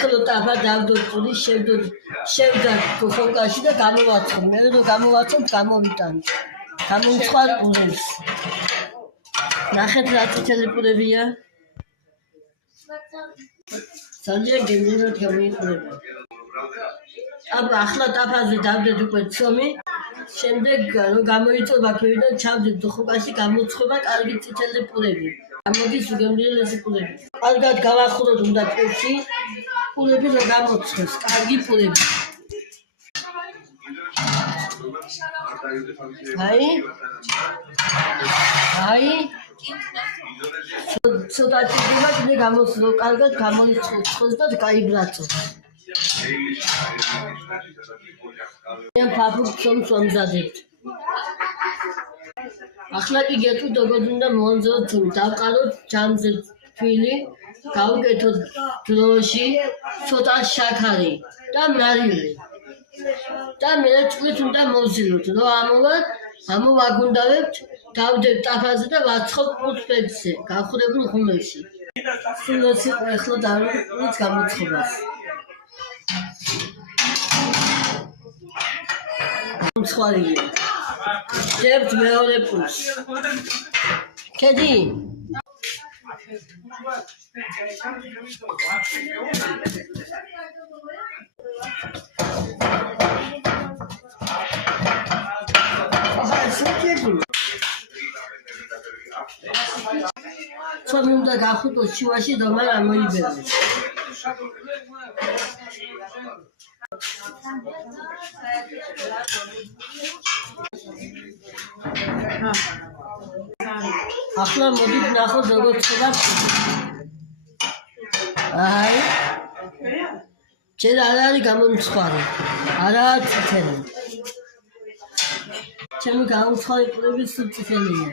ხლოტაფა დავდოწული შევდა ხონკაში და გამოვაცხობ. მე რომ გამოვაცხობ გამოვიტანე. გამოვიწყვალ ყურებს. ნახეთ რა წითელი ყურებია. ძალიან გემრიელად გამიიყურება. აბა ახლა ტაფაზე დავდეთ უკვე ცომი. შემდეგ რომ გამოიწოვა ქვევიდან ჩავდეთ ხონკაში გამოცხობა კარგი წითელი ყურები. გამოდის გემრიელესი ყურები. კარგად გავახუროთ უნდა ტვირთი. ყურები რომ გამოცხოს, კარგი ყურები. აი ცოტა ჭირდება კიდე გამოსვლო, კარგად გამოიცხოს და გაიბრაწოს. ფაფუქს მომზადებთ. ახლა კი გეტყვით როგორ უნდა მოონძოთ ცომი. დავყაროთ ჯამზე თვილი, გავუკეთოთ დროში, ცოტა შაქარი და მარილი. და მე წყლით უნდა მოვზილოთ. რომ ამოვაგუნდავებთ, დავდევთ ტაფაზე და ვაცხობთ 5 ფეხზე, გახურებულ ხუმელში. სულ 20 ეხლა დავით გამოცხობას. მსხვილია. დებთ მეორე პულს. ქედი? ცომი უნდა გახუტოს შუაში და მან ამოიბეროს. ახლა მოდით ნახოთ როგორ ხდება. აი ჯერ არ არის გამომცხარი, არაა წითელი. ჩემი გამომცხარი ყურები სულ წითელია.